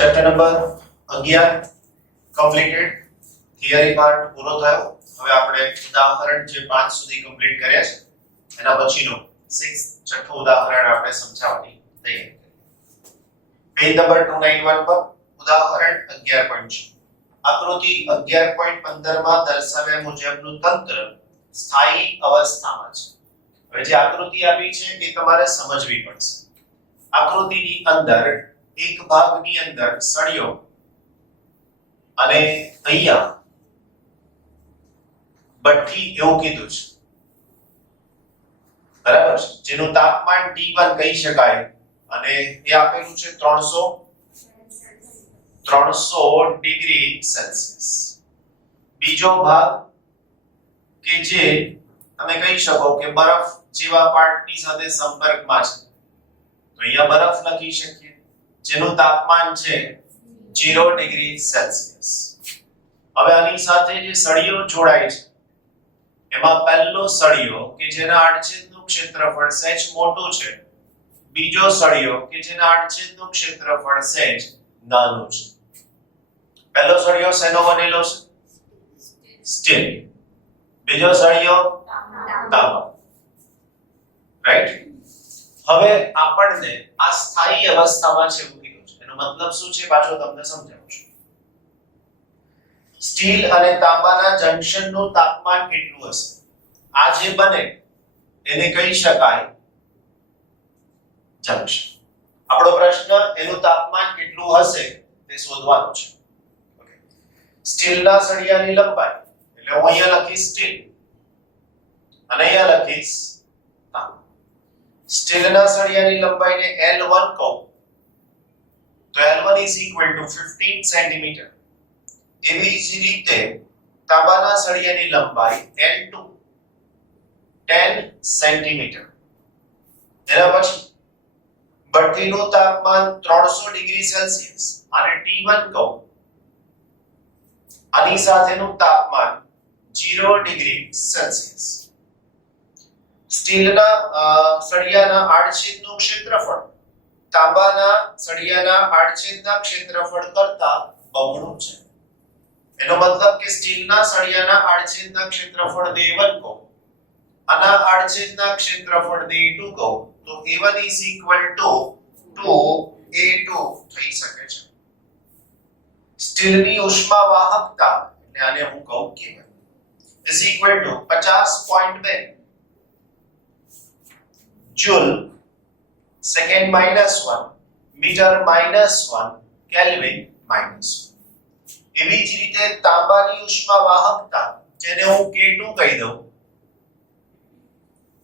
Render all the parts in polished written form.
Chapter number 11 completed. Theory part પૂરો થયો. હવે આપણે ઉદાહરણ જે 5 સુધી કમ્પ્લીટ કર્યા છે એના પછીનો 6 છઠ્ઠું ઉદાહરણ આપણે સમજાવવાની તૈયારી કરીએ. પેજ નંબર 291 પર ઉદાહરણ 11.6 આકૃતિ 11.15 માં દર્શાવ્યા મુજબનું તંત્ર સ્થાયી અવસ્થામાં છે. હવે જે આકૃતિ આપી છે એ તમારે સમજવી પડશે. આકૃતિની અંદર એક ભાગની અંદર સળિયો અને અહીંયા ભઠ્ઠી એવું કીધું છે, બરાબર છે, જેનું તાપમાન T1 કહી શકાય અને એ આપેલું છે 300 ડિગ્રી સેલ્સિયસ. બીજો ભાગ કે જે તમે કહી શકો કે બરફ જેવા પાર્ટની સાથે સંપર્કમાં છે, તો અહીંયા બરફ લખી શકીએ જેનું તાપમાન છે 0 ડિગ્રી સેલ્સિયસ. હવે આની સાથે જે સળિયો જોડાય છે એમાં પહેલો સળિયો કે જેના આડછેદનું ક્ષેત્રફળ સહેજ મોટું છે, બીજો સળિયો કે જેના આડછેદનું ક્ષેત્રફળ સહેજ નાનું છે. પહેલો સળિયો શેનો બનેલો છે? સ્ટીલ. બીજો સળિયો તાંબા. રાઈટ. હવે આપણને આ સ્થાયી અવસ્થામાં છે એવું કીધું છે. એનો મતલબ શું છે પાછો તમને સમજાવું છું. સ્ટીલ અને તાંબાના જંક્શનનું તાપમાન કેટલું હશે? આ જે બને એને કહી શકાય જંક્શન. આપણો પ્રશ્ન એનું તાપમાન કેટલું હશે તે શોધવાનું છે. ઓકે. સ્ટીલના સળિયાની લંબાઈ એટલે હું અહીંયા લખીશ સ્ટીલ અને અહીંયા લખીશ તાંબા. સ્ટીલના સળિયાની લંબાઈને L1 કહું તો L1 15 સેન્ટીમીટર. એવી જ રીતે તાંબાના સળિયાની લંબાઈ L2 10 સેન્ટીમીટર. એના પછી ભઠ્ઠીનું તાપમાન 300 ડિગ્રી સેલ્સિયસ અને T1 કહું, આની સાથેનું તાપમાન 0 ડિગ્રી સેલ્સિયસ. સ્ટીલના સળિયાના આડછેદનું ક્ષેત્રફળ તાંબાના સળિયાના આડછેદના ક્ષેત્રફળ કરતા બમણું છે. એનો મતલબ કે સ્ટીલના સળિયાના આડછેદના ક્ષેત્રફળ A1 કહો, આના આડછેદના ક્ષેત્રફળ A2 કહો તો A1 2A2 થઈ શકે છે. સ્ટીલની ઉષ્મા વાહકતા એટલે આને હું કહું કે = 50.2 જૂલ સેકન્ડ -1 મીટર -1 કેલ્વિન -1. એવી જ રીતે તાંબાની ઉષ્મા વાહકતા જેને હું K2 કહી દઉં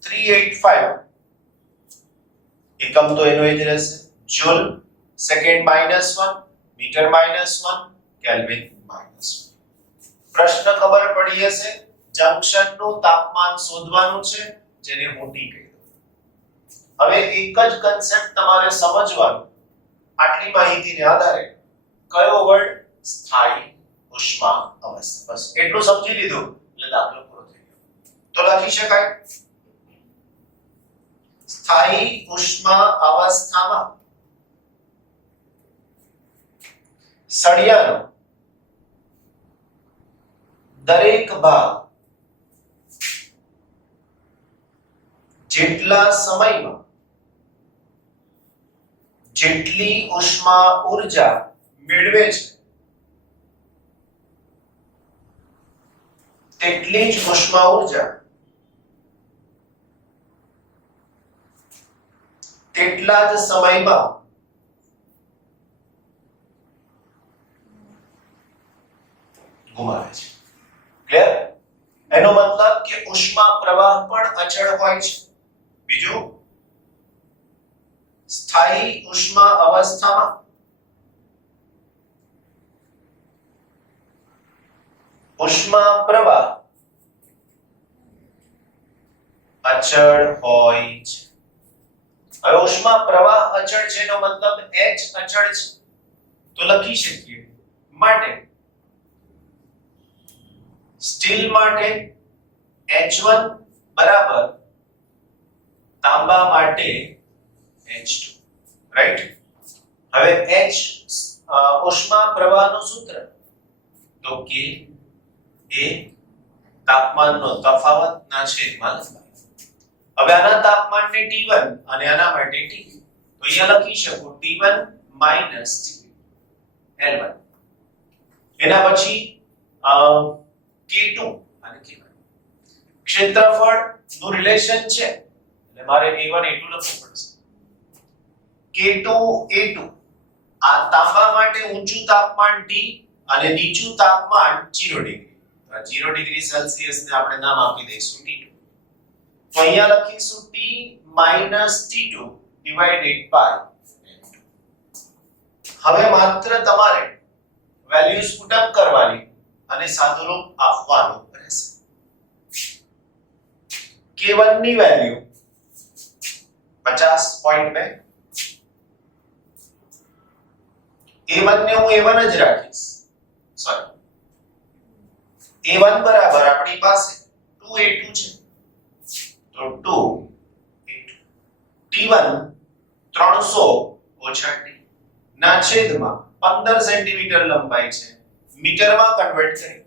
385 એકમ તો એનો જ રહેશે, જૂલ સેકન્ડ -1 મીટર -1 કેલ્વિન -1. પ્રશ્ન ખબર પડી હશે. જંક્શનનું તાપમાન શોધવાનું છે જેને હું T કહી દઉં. હવે એક જ કન્સેપ્ટ તમારે સમજવાનો. આટલી માહિતીને આધારે કયો વર્ડ? સ્થાયી ઉષ્મા અવસ્થા. બસ એટલું સમજી લીધું એટલે દાખલો પૂરો થઈ ગયો. તો લખી શકાય સ્થાયી ઉષ્મા અવસ્થામાં સળિયાનો દરેક ભાગ જેટલા સમયમાં જેટલી ઉષ્મા ઊર્જા મેળવે છે તેટલી જ ઉષ્મા ઊર્જા તેટલા જ સમયમાં ગુમાવે છે. ક્લિયર? એનો મતલબ કે ઉષ્મા પ્રવાહ પણ અચળ હોય છે. બીજું, સ્થાયી ઉષ્મા અવસ્થામાં ઉષ્મા પ્રવાહ અચળ હોય છે. હવે ઉષ્મા પ્રવાહ અચળ છે એનો મતલબ H અચળ છે, તો લખી શકીએ માટે સ્ટીલ માટે H1 બરાબર તાંબા માટે H2. રાઈટ. હવે H ઉષ્મા પ્રવાહનું સૂત્ર તો કે એ તાપમાનનો તફાવત ના છેદમાં લંબાઈ. હવે આના તાપમાનને T1 અને આના માટે T2 તો અહીંયા લખી શકું T1 - L1. એના પછી K2 અને K1 ક્ષેત્રફળ નું રિલેશન છે એટલે મારે A1 A2 લખવું પડશે. K2 A2 આ તાંબા માટે ઊંચું તાપમાન T અને નીચું તાપમાન 0 ડિગ્રી. તો 0 ડિગ્રી સેલ્સિયસ ને આપણે નામ આપી દઈશું T2. તો અહીંયા લખીશું T - T2 divided by N2. હવે માત્ર તમારે વેલ્યુઝ પુટ અપ કરવાની અને સાદુરૂપ આપવાનું રહેશે. K1 ની વેલ્યુ 50.2. A1 ને હું A1 જ રાખીશ. સોરી. A1 બરાબર આપણી પાસે 2A2 છે. તો 2A2. T1 300 ઓછા T ના છેદમાં 15 સેન્ટીમીટર લંબાઈ છે. મીટરમાં કન્વર્ટ કરી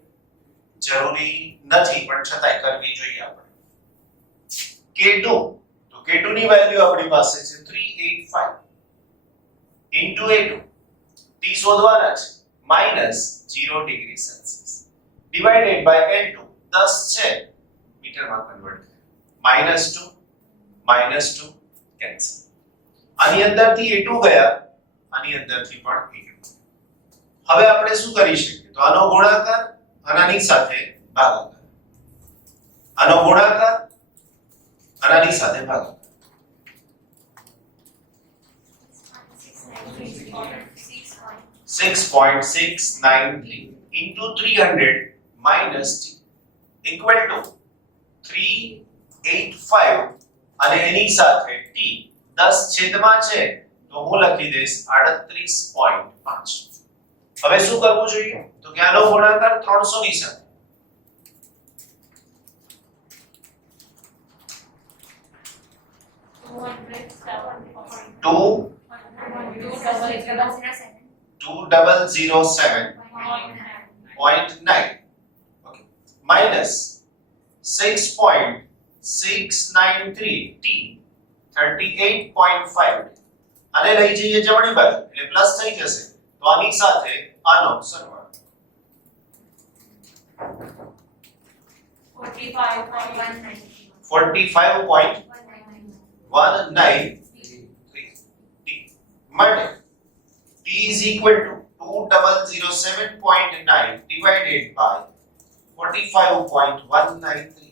જરૂરી નથી પણ છતાંય કરવી જોઈએ આપણે. K2 તો K2 ની વેલ્યુ આપણી પાસે છે 385 into A2 T શોધવાના છે -0 degree Celsius divided by N2 10 છે મીટરમાં કન્વર્ટ કરી -2 કેન્સલ. આની અંદરથી A2 ગયા આની અંદરથી પણ A2. હવે આપણે શું કરી શકીએ તો આનો ગુણાકાર આનાની સાથે ભાગાકાર. આનો ગુણાકાર આનાની સાથે ભાગાકાર. 6.693 into 300 minus T equal to 385 અને એની સાથે T 10 છેદમાં છે તો હું લખી દઈશ 38.5. હવે શું કરવું જોઈએ તો કે આનો ગુણાકાર 300 ની સાથે. Two 2007.9 okay minus 6.693 T 38.5 આને લઈ જઈએ જમણી બાજુ એટલે પ્લસ થઈ જશે તો આની સાથે આનો સરવાળો 45.193 માટે T is equal to 2007.9 divided by 45.193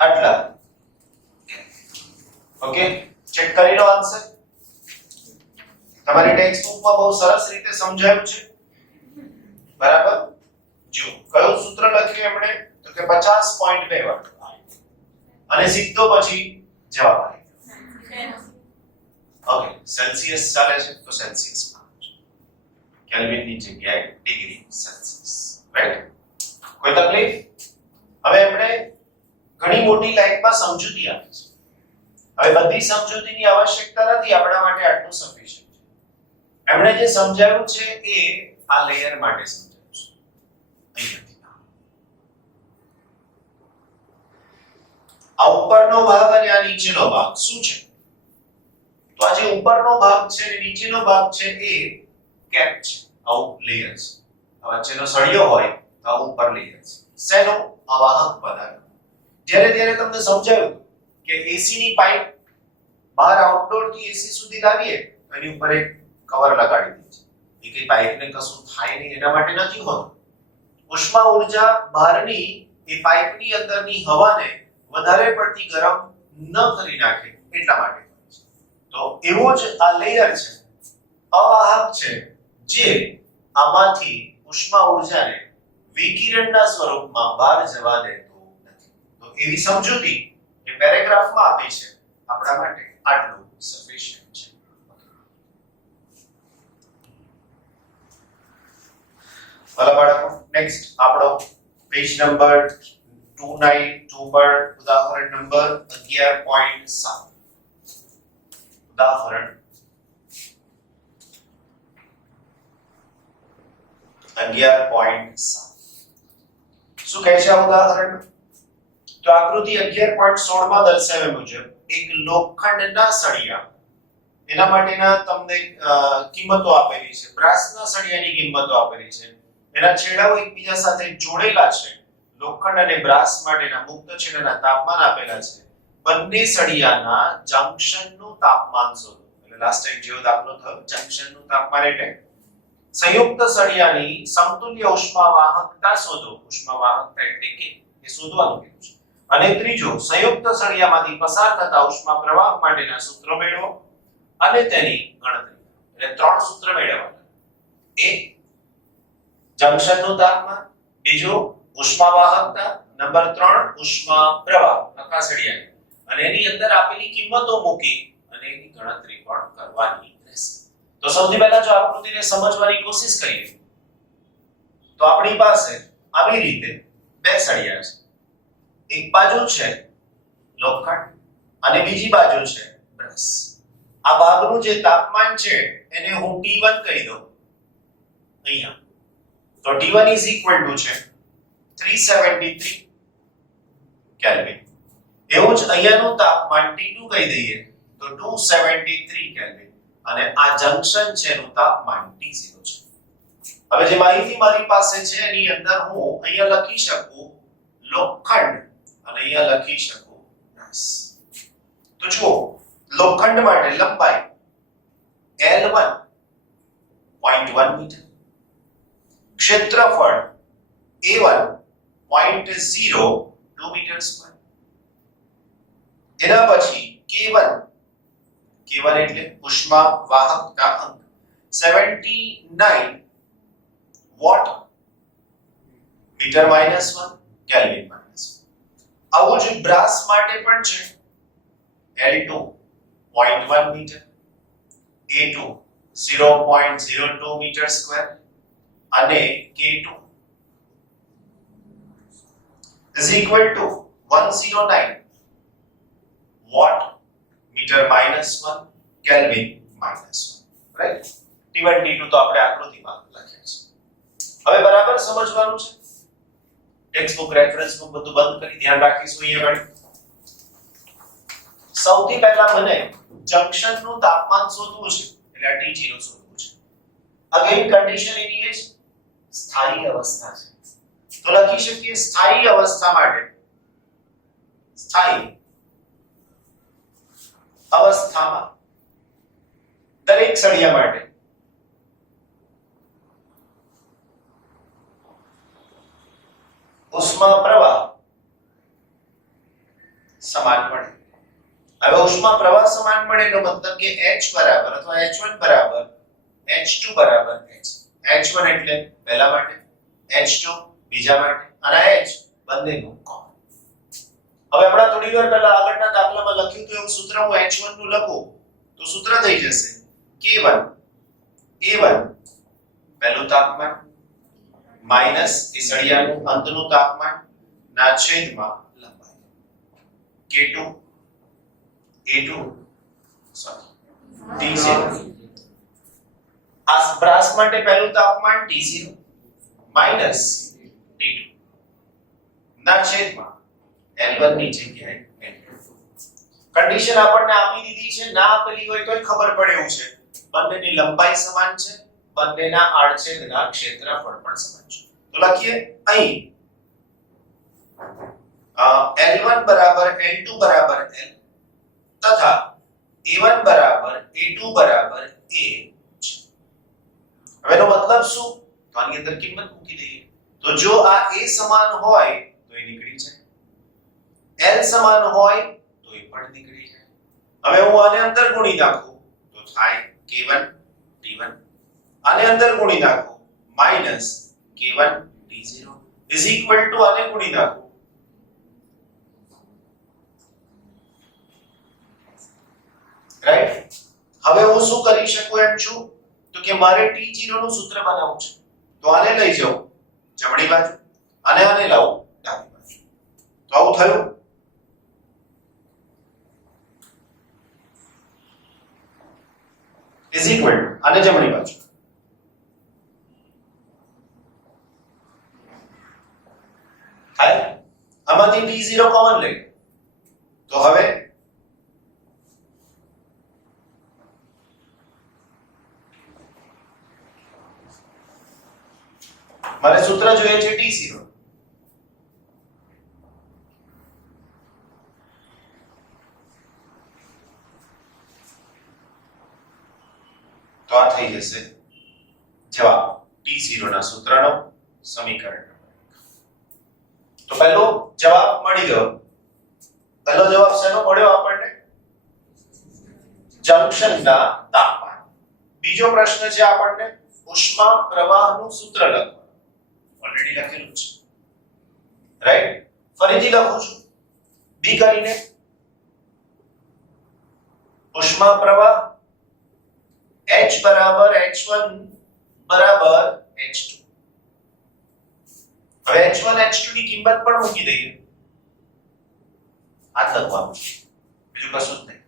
આટલા. ઓકે ચેક કરી લો આન્સર. તમારી ટેક્સ્ટ બુકમાં બહુ સરસ રીતે સમજાયું છે. બરાબર જો કયું સૂત્ર લખ્યું એમણે તો કે 50.2 વાળું અને સીધો પછી જવાબ આવી ગયો. ઓકે સેલ્સિયસ ચાલે છે તો સેલ્સિયસ માં કેલ્વિન ની જગ્યાએ ડિગ્રી સેલ્સિયસ. રાઈટ કોઈ તકલીફ? હવે એમણે ઘણી મોટી લાઈનમાં સમજૂતી આપી છે. હવે બધી સમજૂતીની આવશ્યકતા નથી, આપણા માટે આટલું સફિશિયન્ટ છે. એમણે જે સમજાવ્યું છે એ આ લેયર માટે સમજાવ્યું છે. અહીંયાથી આ ઉપરનો ભાગ અને આ નીચેનો ભાગ શું છે? તો આ જે ઉપરનો ભાગ છે અને નીચેનો ભાગ છે એ કેપ છે, આવું લેયર છે. આ વચ્ચેનો સળિયો હોય તો આ ઉપર લેયર છે. શેનો? અવાહક પદાર્થ. જ્યારે ત્યારે તમને સમજાવ્યું કે એસી ની પાઇપ બહાર આઉટડોર થી એસી સુધી લાવીએ તો એની ઉપર એક કવર લગાડી દે છે. એ કે પાઇપને કશું થાય નહીં એના માટે નથી હોતું. ઉષ્મા ઊર્જા બહારની એ પાઇપની અંદરની હવાને વધારે પડતી ગરમ ન કરી નાખે એટલા માટે છે. તો એવો જ આ લેયર છે, અવાહક છે, જે આમાંથી ઉષ્મા ઊર્જાને વિકિરણના સ્વરૂપમાં બહાર જવા દેતો નથી. તો એવી સમજૂતી એ પેરેગ્રાફમાં આપી છે, આપણા માટે આટલું સફિશિયન્ટ છે. ભલા બાળકો નેક્સ્ટ આપણો પેજ નંબર 292 પર ઉદાહરણ નંબર 11.7 ઉદાહરણ 11.7 શું કહે છે આ ઉદાહરણ? તો આકૃતિ 11.16 માં દર્શાવ્યા મુજબ એક લોખંડના સળિયા એના માટેના તમને કિંમતો આપેલી છે. બ્રાસના સળિયાની કિંમતો આપેલી છે. એના છેડાઓ એકબીજા સાથે જોડેલા છે. લોખંડ અને બ્રાસ માટેના મુક્ત છેડાના તાપમાન આપેલા છે. બંને સળિયાના જંક્શનનું તાપમાન શોધો. એટલે લાસ્ટ ટાઈમ જેવો દાખલો થયો જંક્શનનું તાપમાન એટલે સંયુક્ત સળિયાની સમતુલ્ય ઉષ્મા વાહકતા શોધો. ઉષ્મા વાહકતા એટલે કે એ શોધવાનું કીધું છે. અને ત્રીજો સંયુક્ત સળિયામાંથી પસાર થતા ઉષ્મા પ્રવાહ માટેના સૂત્રો મેળવો અને તેની ગણતરી. એટલે ત્રણ સૂત્ર મેળવવાના. એક જંક્શનનું તાપમાન, બીજો ઉષ્મા વાહકતા, નંબર 3 ઉષ્મા પ્રવાહ આખા સળિયાની. અને એની અંદર આપેલી કિંમતો મૂકી અને એની ગણતરી પણ કરવાની રહેશે. તો સૌથી પહેલા જો આકૃતિને સમજવાની કોશિશ કરીએ તો આપણી પાસે આવી રીતે બે સળિયા છે. એક બાજુ છે લોખંડ અને બીજી બાજુ છે બ્રશ. આ ભાગનું જે તાપમાન છે એને હું T1 કહી દઉં અહીંયા. તો T1 is equal to છે 373 કેલ્વિન. એવું જ અહીંયાનું તાપમાન T2 કહી દઈએ તો 273 કેલ્વિન. અને આ જંક્શન છે એનું તાપમાન T0 છે. હવે જે માહિતી મારી પાસે છે એની અંદર હું અહીંયા લખી શકું લોખંડ અને અહીંયા લખી શકું બ્રશ. તો જુઓ લોખંડ માટે લંબાઈ L1 0.1 મીટર, ક્ષેત્રફળ A1 0.02 મીટર સ્ક્વેર. એના પછી K1 એટલે ઉષ્મા વાહકતા અંક 79 વોટ મીટર -1 કેલ્વિન -1. આવું જ બ્રાસ માટે પણ છે. L2 0.1 metre, A2 0.02 metre square અને K2 is equal to 109 watt meter -1 kelvin -1. Right? T1 T2 તો આપણે આકૃતિમાં લખ્યા છે. હવે બરાબર સમજવાનું છે. ટેક્સ્ટ બુક રેફરન્સ બુક બધું બંધ કરી ધ્યાન રાખીશું અહીંયા આગળ. સૌથી પહેલા મને જંક્શનનું તાપમાન શોધવું છે એટલે આ T0 શોધવું છે. અગેન કન્ડિશન એની એ સ્થાયી અવસ્થા છે. તો લખી શકીએ સ્થાયી અવસ્થા માટે સ્થાયી અવસ્થામાં દરેક સળિયા માટે ઉષ્મા પ્રવાહ સમાન મળે. હવે ઉષ્મા પ્રવાહ સમાન મળે એનો મતલબ કે H બરાબર અથવા H1 બરાબર H2 બરાબર H. H1 એટલે પહેલા માટે, H2 બીજા માટે અને H બંનેનું કોમન. હવે હમણાં થોડી વાર પહેલા આગળના દાખલામાં લખ્યું હતું એવું સૂત્ર હું H1 નું લખું તો સૂત્ર થઈ જશે K1 A1 પહેલું તાપમાન માઈનસ એ સળિયાનું અંતનું તાપમાન ના છેદમાં લંબાઈ. K2 A2 T0. આ બ્રાસ માટે પહેલું તાપમાન T0 માઈનસ T2 ના છેદમાં L1 ની જગ્યાએ L2. કન્ડિશન આપણને આપી દીધી છે, ના આપેલી હોય તોય ખબર પડે એવું છે. બંનેની લંબાઈ સમાન છે, બંનેના આડછેદના ક્ષેત્રફળ પણ સમાન છે. તો લખીએ અહીં L1 બરાબર L2 બરાબર L તથા A1 બરાબર A2 બરાબર A છે. હવે એનો મતલબ શું? તો આની અંદર કિંમત મૂકી દઈએ. તો જો આ A સમાન હોય તો એ નીકળી જાય, L સમાન હોય તો એ પણ નીકળી જાય. હવે હું આને અંદર ગુણી નાખું તો થાય K1 T1. આને અંદર ગુણી નાખું minus K1 T0 is equal to આને ગુણી નાખું રાઈટ. હવે હું શું કરી શકું એમ છું તો કે મારે T0 નું સૂત્ર બનાવવું છે. તો આને લઈ જાઉં જમણી બાજુ અને આને લાવું ડાબી બાજુ. અને જમણી બાજુ થાય. આમાંથી t0 કોમન લઈ તો હવે મારે સૂત્ર જોઈએ છે t0. તો આ થઈ જશે જવાબ t0 ના સૂત્રનો સમીકરણ. તો પહેલો જવાબ મળી ગયો. પહેલો જવાબ શેનો મળ્યો આપણને? જંક્શનના તાપમાન. બીજો પ્રશ્ન છે આપણને ઉષ્મા પ્રવાહનું સૂત્ર લખવાનું. ઓલરેડી લખેલું છે, રાઈટ? ફરીથી લખું છું બી કરીને. ઉષ્મા પ્રવાહ H બરાબર H1 બરાબર H2. હવે H1 H2 ની કિંમત પણ મૂકી દઈએ. આ લખવાનું બીજું કશું જ નહીં.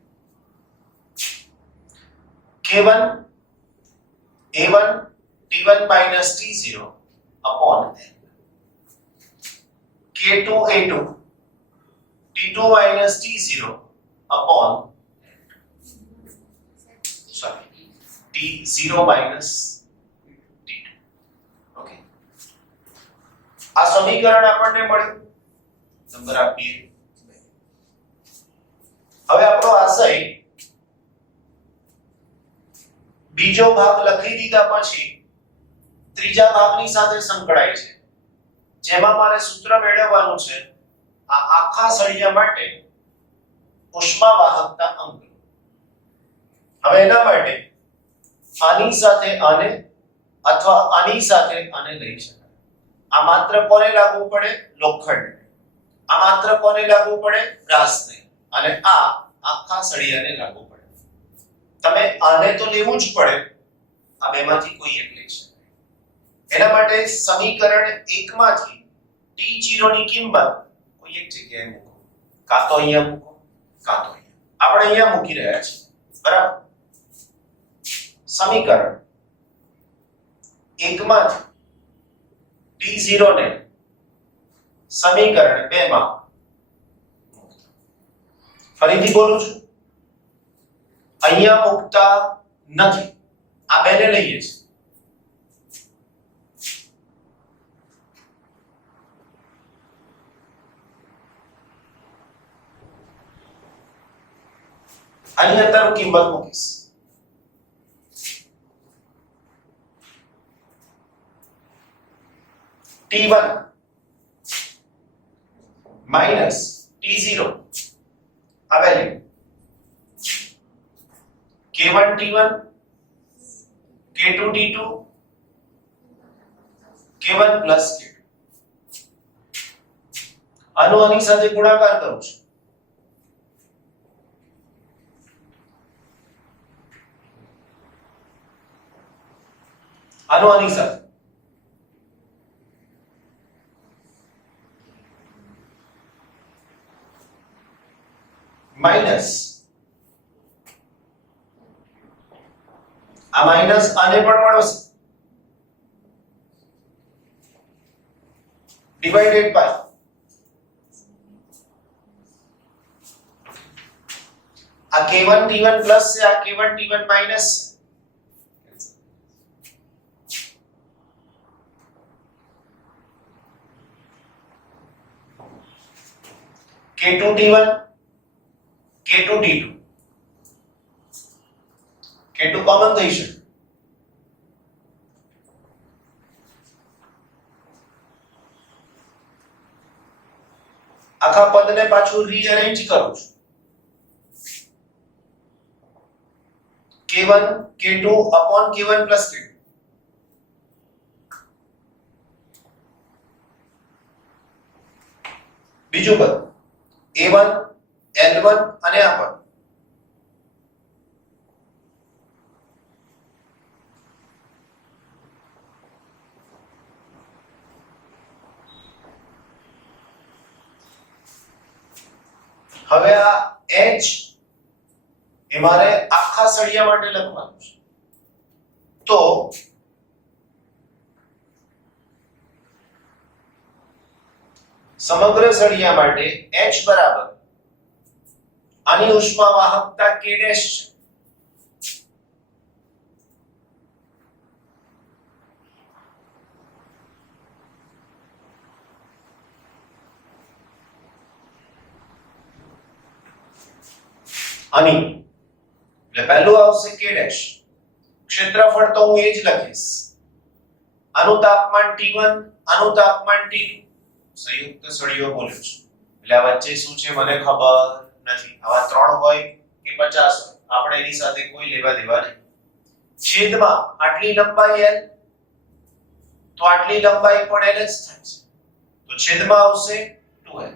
K1 A1 T1 T0 upon N. K2 A2 T2 T0 upon T0 T2. Okay, આ સમીકરણ આપણને મળ્યું. નંબર આપીએ. હવે આપણો આશય બીજો ભાગ લખી દીધા પછી ત્રીજા ભાગની સાથે સંકળાય છે, જેમાં મારે સૂત્ર મેળવવાનું છે આ આખા સળિયા માટે ઉષ્મા વાહકતા અંક. હવે એના માટે આની સાથે આને અથવા આની સાથે આને લઈ શકાય. આ માત્ર કોને લાગુ પડે? લોખંડને. આ માત્ર કોને લાગુ પડે? બ્રાસને. અને આ આખા સળિયાને લાગુ પડે. તમે આને તો લેવું જ પડે. આ બેમાંથી કોઈ એક લઈ શકાય. એના માટે સમીકરણ 1 માંથી t0 ની કિંમત કોઈ એક જગ્યાએ મૂકો. કાં તો અહીંયા મૂકો, કાં તો અહીંયા. આપણે અહીંયા મૂકી રહ્યા છીએ, બરાબર? સમીકરણ 1 માંથી t0 ને સમીકરણ 2 માં. ફરીથી બોલું છું, અહીંયા મૂકતા નથી. આ બેને લઈએ છીએ. આની અંદર હું કિંમત મૂકીશ. T1 minus T0 આ value K1 T1 K2 T2 K1 plus K2. આનો આની સાથે ગુણાકાર કરું છું. આનો આની સાથે માઈનસ આ માઈનસ આને પણ મળશે ડિવાઇડેડ બાય આ K1 T1 પ્લસ છે, આ K1 T1 minus K2 T1 K2 T2 K2 common થઈ શકે. આખા પદને પાછું રીઅરેન્જ કરું છું. K1 K2 upon K1 plus K2. બીજું પદ A1 L1 અને આ પદ હવે આ H એ મારે આખા સળિયા માટે લખવાનું છે. તો સમગ્ર સળિયા માટે H બરાબર આની ઉષ્મા વાહકતા K ડેશ છે. આની એટલે પહેલું આવશે K ડેશ. ક્ષેત્રફળ તો હું એ જ લખીશ. આનું તાપમાન T1, આનું તાપમાન T2. સંયુક્ત સળિયો બોલ્યો છું એટલે આ વચ્ચે શું છે મને ખબર નથી. આવા 3 હોય કે 50 હોય આપણે એની સાથે કોઈ લેવા દેવા નહીં. છેદમાં આટલી લંબાઈ L તો આટલી લંબાઈ પણ L જ થાય છે. તો છેદમાં આવશે 2L.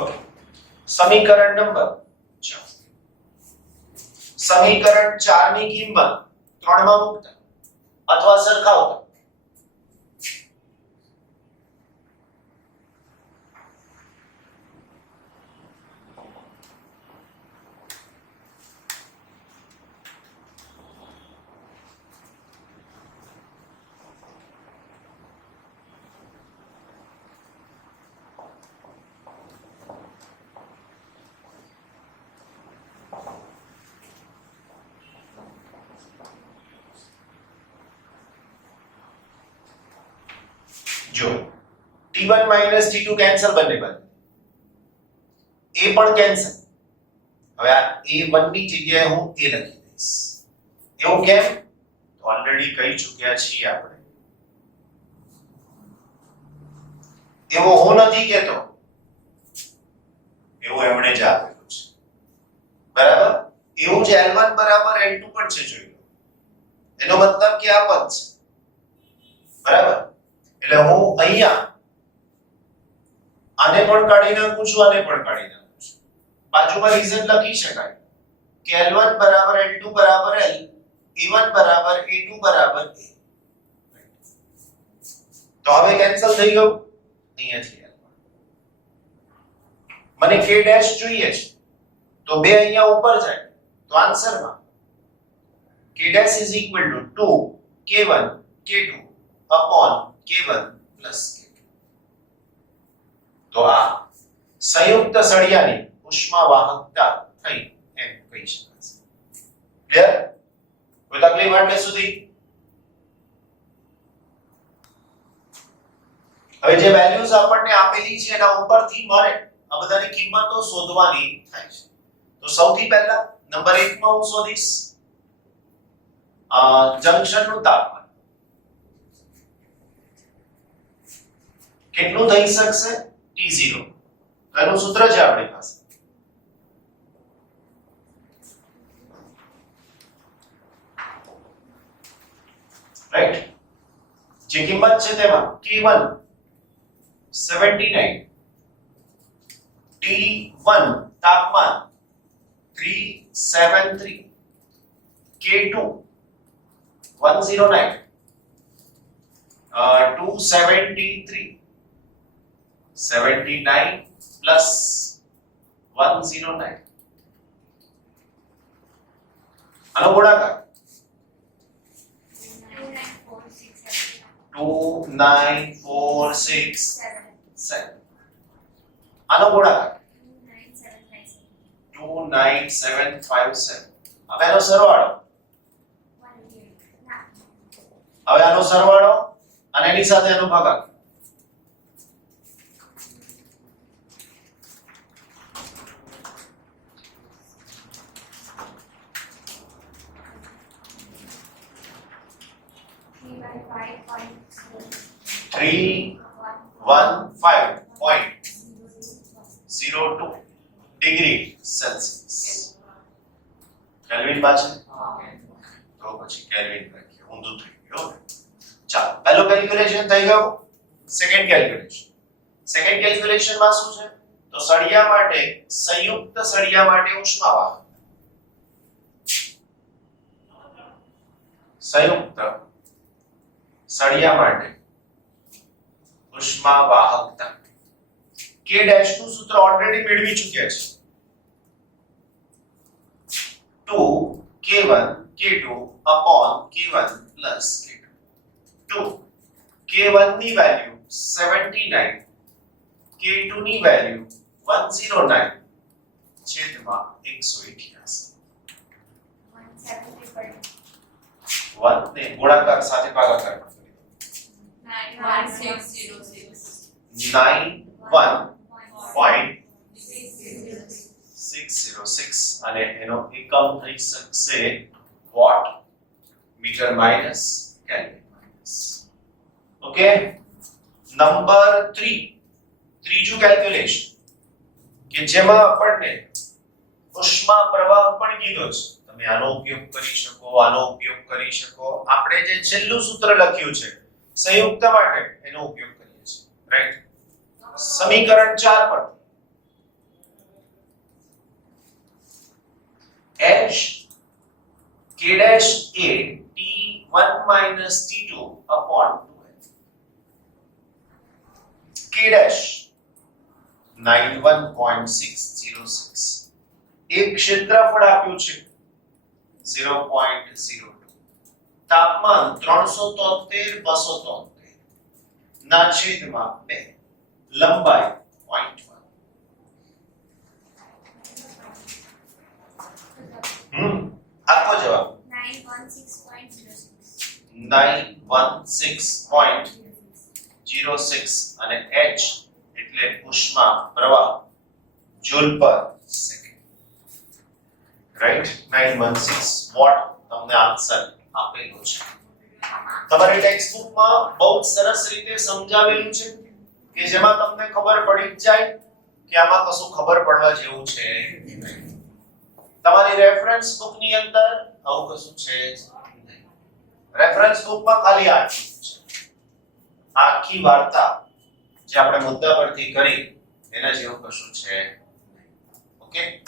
ઓકે, સમીકરણ નંબર 4. સમીકરણ 4 ની કિંમત 3 માં મૂકતા અથવા સરખાવતા જો T1 T2 કેન્સલ બંને બાજુ. A પણ કેન્સલ. હવે આ A1 ની જગ્યાએ હું A લખી દઈશ. એવું કેમ? તો ઓલરેડી કહી ચૂક્યા છીએ આપણે. એવો હું નથી કહેતો. એવું એમણે જ આપેલું છે. બરાબર? એવું જ L1 બરાબર L2 પણ છે જોઈ લો. એનો મતલબ કે આ પદ છે. બરાબર? એટલે હું અહીંયા આને પણ કાઢી નાખું છું, આને પણ કાઢી નાખું છું. બાજુમાં રીઝન લખી શકાય કે L1 બરાબર L2 બરાબર L, A1 બરાબર A2 બરાબર A. તો હવે કેન્સલ થઈ ગયું. અહીંયાથી મને K ડેશ જોઈએ છે તો 2 અહીંયા ઉપર જાય તો આન્સરમાં K dash is equal to 2 K1 K2 upon K1 plus K2. તો આ સંયુક્ત સળિયાની ઉષ્મા વાહકતા થઈ એમ કહી શકાય. ક્લિયર? કોઈ તકલીફ આટલે સુધી? હવે જે વેલ્યુઝ આપણને આપેલી છે એના ઉપરથી મારે આ બધાની કિંમતો શોધવાની થાય છે. તો સૌથી પહેલા નંબર 1 માં હું શોધીશ જંક્શનનું તાપમાન. કેટલું થઈ શકશે? T0. એનું સૂત્ર છે આપણી પાસે. રાઈટ? જે કિંમત છે તેમાં K1 79, T1 તાપમાન 373, K2 109, 273, 79 plus 109. આનો ગુણાકાર 29467. આનો ગુણાકાર 29757. હવે આનો સરવાળો, હવે આનો સરવાળો અને એની સાથે આનો ભાગાકાર. Three 15.02 degree Celsius. કેલ્વિન પાસે તો પછી કેલ્વિન રાખીએ, ઊંધું થઈ ગયું. ચાલો, પહેલો કેલ્ક્યુલેશન થઈ ગયો. Second calculation. સેકન્ડ કેલ્ક્યુલેશન માં શું છે? તો સળિયા માટે, સંયુક્ત સળિયા માટે ઉષ્મા વાહક. સંયુક્ત સળિયા માટે ઉષ્મા વાહકતા k ડેશ નું સૂત્ર ઓલરેડી મેળવી ચૂક્યા છે 2k1 k2 upon k1 plus k2 2 k1 ની વેલ્યુ 79 k2 ની વેલ્યુ 109 છેદમાં 188 1 ને ગુણાકાર સાથે ભાગાકાર પણ કરી દો 91.606 અને એનો એકમ થઈ શકશે watt meter minus kelvin minus okay number 3 ત્રીજું કેલ્ક્યુલેશન કે જેમાં આપણને ઉષ્મા પ્રવાહ પણ કીધો છે તમે આનો ઉપયોગ કરી શકો આપણે જે છેલ્લું સૂત્ર લખ્યું છે સંયુક્ત માટે એનો ઉપયોગ કરીએ છીએ રાઈટ સમીકરણ 4 પર h k dash a t1 minus t2 upon 2h k dash 91.606 એક ક્ષેત્રફળ આપ્યું છે 0.02 તાપમાન 373 273 ના છેદમાં 2 લંબાઈ 0.1 આપો જવાબ 916.06 અને h એટલે ઉષ્મા પ્રવાહ જૂલ પર સેકન્ડ રાઈટ 916 વોટ તમને આન્સર આપેલો છે તમારી ટેક્સ્ટ બુકમાં બહુ સરસ રીતે સમજાવેલું છે કે જેમાં તમને ખબર પડી જાય કે આમાં કશું ખબર પડવા જેવું છે તમારી રેફરન્સ બુકની અંદર આવું કશું છે નહીં રેફરન્સ બુકમાં ખાલી આ છે આખી વાર્તા જે આપણે મુદ્દા પરથી કરી એના જેવું કશું છે ઓકે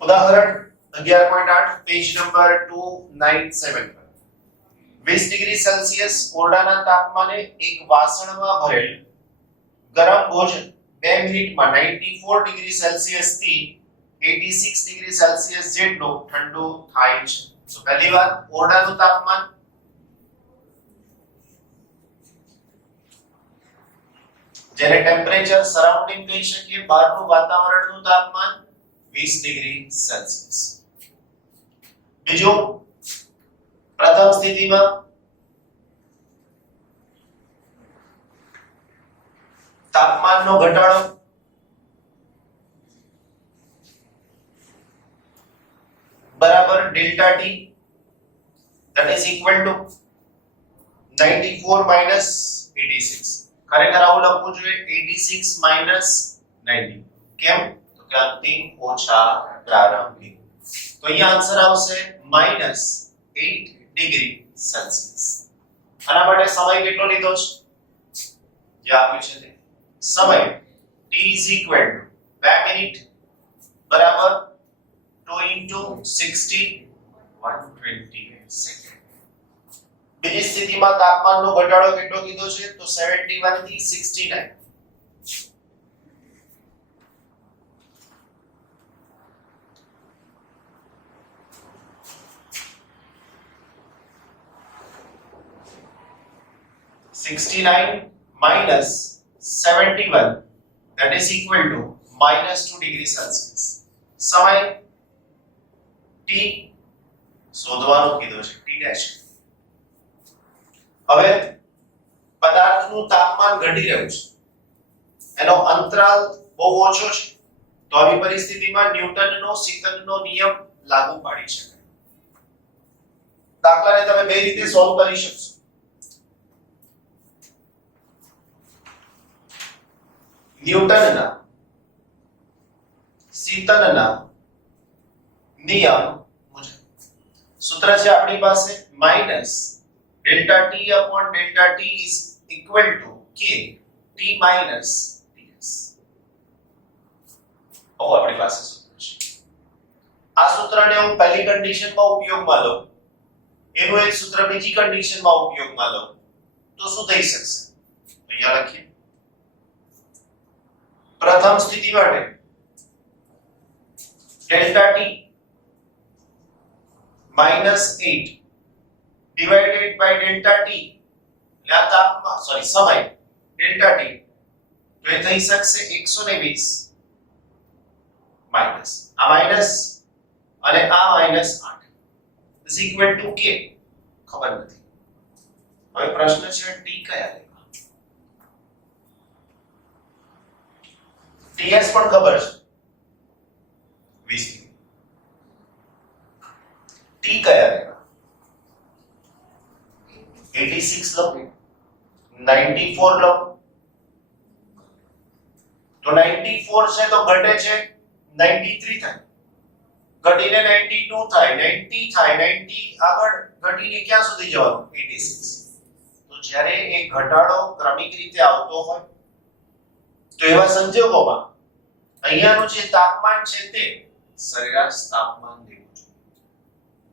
ઉદાહરણ 11.8 પેજ નંબર 297 પર 20 ડિગ્રી સેલ્સિયસ ઓરડાના તાપમાને એક વાસણમાં ભરેલ ગરમ ભોજન 2 મિનિટમાં 94 ડિગ્રી સેલ્સિયસ થી 86 ડિગ્રી સેલ્સિયસ જેટલું ઠંડુ થાય છે તો પહેલી વાત ઓરડાનું તાપમાન જેને ટેમ્પરેચર સરાઉન્ડિંગ કહી શકીએ બહારનું વાતાવરણનું તાપમાન 20 ડિગ્રી સેલ્સિયસ બીજું પ્રથમ સ્થિતિમાં તાપમાનનો ઘટાડો બરાબર delta T that is equal to 94 minus 86 ખરેખર આવું લખવું જોઈએ 86 minus 90 કેમ તો કે અંતિમ ઓછા પ્રારંભિક તો અહીંયા આન્સર આવશે -8 ડિગ્રી સેલ્સિયસ આના માટે સમય કેટલો લીધો છે જે આપ્યું છે તે સમય t is equal to 2 minute બરાબર 2 into 60 120 સેકન્ડ બીજી સ્થિતિમાં તાપમાનનો ઘટાડો કેટલો કીધો છે તો 71 થી 69 69 minus 71 that is equal to -2 degree Celsius સમય t શોધવાનું કીધું છે t dash હવે પદાર્થનું તાપમાન ઘટી રહ્યું છે એનો અંતરાલ બહુ ઓછો છે તો આવી પરિસ્થિતિમાં ન્યૂટનનો સેકન્ડનો નિયમ લાગુ પાડી શકાય દાખલાને તમે બે રીતે સોલ્વ કરી શકશો ન્યૂટનના સેકન્ડના નિયમ મુજબ સૂત્ર છે આપણી પાસે minus delta T upon delta T is equal to કે ટી માઈનસ ટીએસ આપણી પાસે સૂત્ર છે આ સૂત્રને હું પહેલી કન્ડિશનમાં ઉપયોગમાં લઉં એનું એક સૂત્ર બીજી કન્ડિશનમાં ઉપયોગમાં લો તો શું થઈ શકશે? અહીંયા લખીએ. પ્રથમ સ્થિતિ માટે delta T -8 divided by delta t એટલે આ તાપમાન સમય ડેલ્ટા ટી તો એ થઈ શકશે 120 માઈનસ આ માઈનસ અને આ -8 is equal to k ખબર નથી. હવે પ્રશ્ન છે t કયા લેવા? ts પણ ખબર છે 20 t કયા લેવા? 86 લો 94 લો તો 94 છે તો ઘટે છે 93 થાય ઘટીને 92 થાય 90 થાય 90 આગળ ઘટીને ક્યાં સુધી જવાનું 86. તો જ્યારે એ ઘટાડો ક્રમિક રીતે આવતો હોય તો એવા સંજોગોમાં અહીંયાનું જે તાપમાન છે તે સરેરાશ તાપમાન લેવું જોઈએ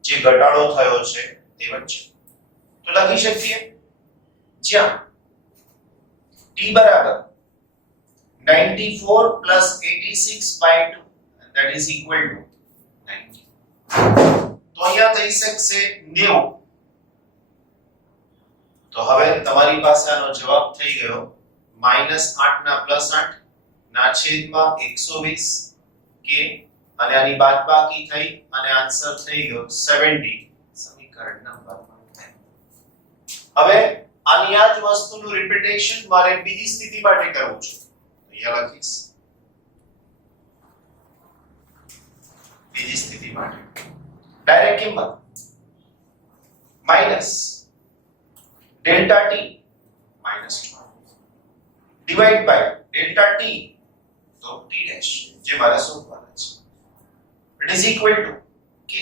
જે ઘટાડો થયો છે તે વચ્ચે. તો લખી શકીએ જ્યાં t બરાબર 94 86 by 2 that is equal to 90. તો અહીંયા થઈ શકશે 90. તો હવે તમારી પાસે આનો જવાબ થઈ ગયો -8 ના +8 ના છેદમાં 120 કે અને આની બાદબાકી થઈ અને આન્સર થઈ ગયો 70 સમીકરણ નંબર 1. હવે આની આ જ વસ્તુનું રિપીટેશન મારે બીજી સ્થિતિ માટે કરવું છે. અહીંયા લખીશ બીજી સ્થિતિ માટે ડાયરેક્ટ કિંમત minus delta T -12 divide by delta T તો ટી ડેશ જે મારે શોધવાના છે ઇટ ઇઝ ઇક્વલ ટુ કે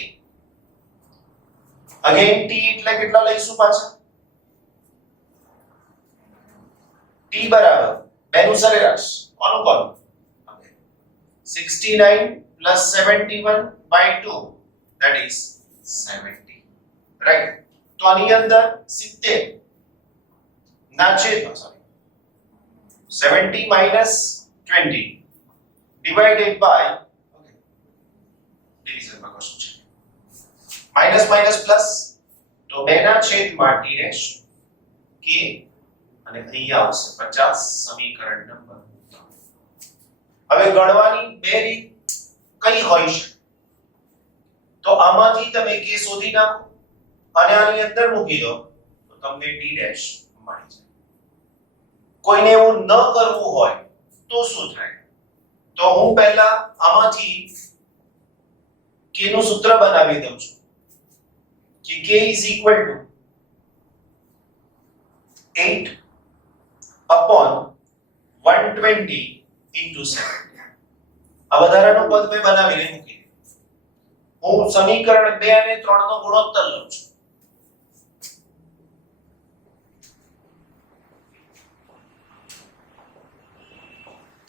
અગેન ટી એટલે કેટલા લઈશું પાછા ટી બરાબર બેનું સરેરાશ કોનું 69 71 by 2 that is 70 right. તો આની અંદર 70 ના છેદમાં 70 minus 20 divided by division માં કશું છે minus minus plus તો 2 ના છેદમાં t ડેશ k અને અહીંયા આવશે 50 સમીકરણ નંબર 3. હવે ગણવાની બે રીત કઈ હોઈ શકે? તો આમાંથી તમે k શોધી નાખો અને આની અંદર મૂકી દો તો તમને t ડેશ મળી જાય. કોઈને એવું ન કરવું હોય તો શું થાય? તો હું પહેલા આમાંથી k નું સૂત્ર બનાવી દઉં છું કે k is equal to 8 upon 120 into 70. આ વધારાનું પદ મેં બનાવીને મૂકી દીધું. હું સમીકરણ 2 અને 3 નો ગુણોત્તર લઉં છું.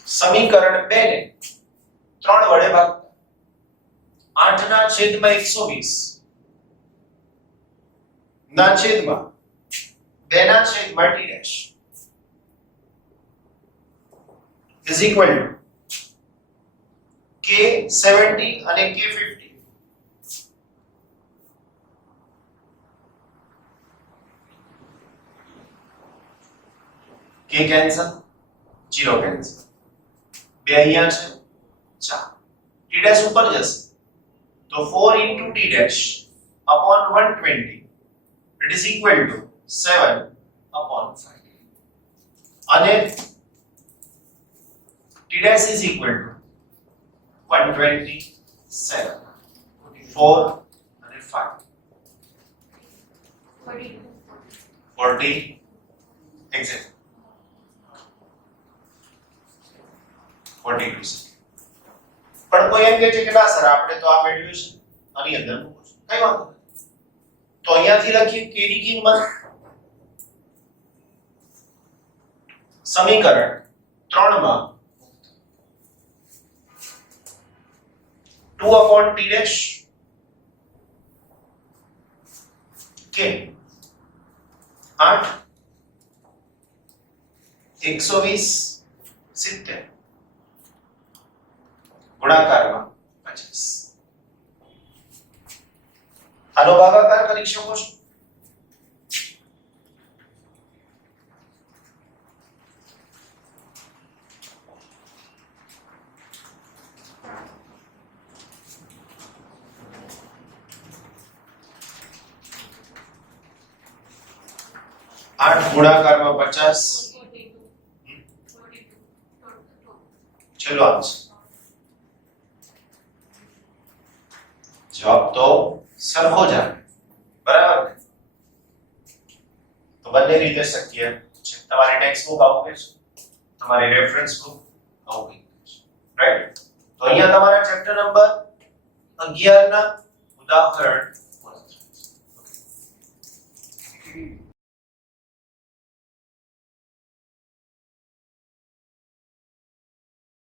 સમીકરણ 2 ને 3 વડે ભાગતા 8 ના છેદમાં 120 ના છેદમાં 2 ના છેદમાં t dash is equal to k 70 અને k 50. k કેન્સલ 0 કેન્સલ બે અહીંયા છે 4 t ડેશ ઉપર જશે તો 4 into t dash upon 120 it is equal to 7 upon 5 અને t dash is equal to 127 4 અને 5 40 exact 42 પણ કોઈ એમ કહે છે કે ના સર આપણે તો આ મેળવ્યું છે આની અંદર મૂકો છો કઈ વાંધો નથી. તો અહીંયાથી લખીએ k ની કિંમત સમીકરણ 3 માં 2 upon t dash કે 8 120 70 ગુણાકારમાં 50 આનો ભાગાકાર કરી શકો છો. આઠ ગુણાકારમાં 50 ચલો આન્સર જવાબ તો સરખો જ આવે બરાબર ને? તો બંને રીતે શક્ય છે. તમારી ટેક્સ્ટ બુક આવું કહે છે, તમારી રેફરન્સ બુક આવું કહે છે, રાઈટ? તો અહીંયા તમારા ચેપ્ટર નંબર 11 ના ઉદાહરણ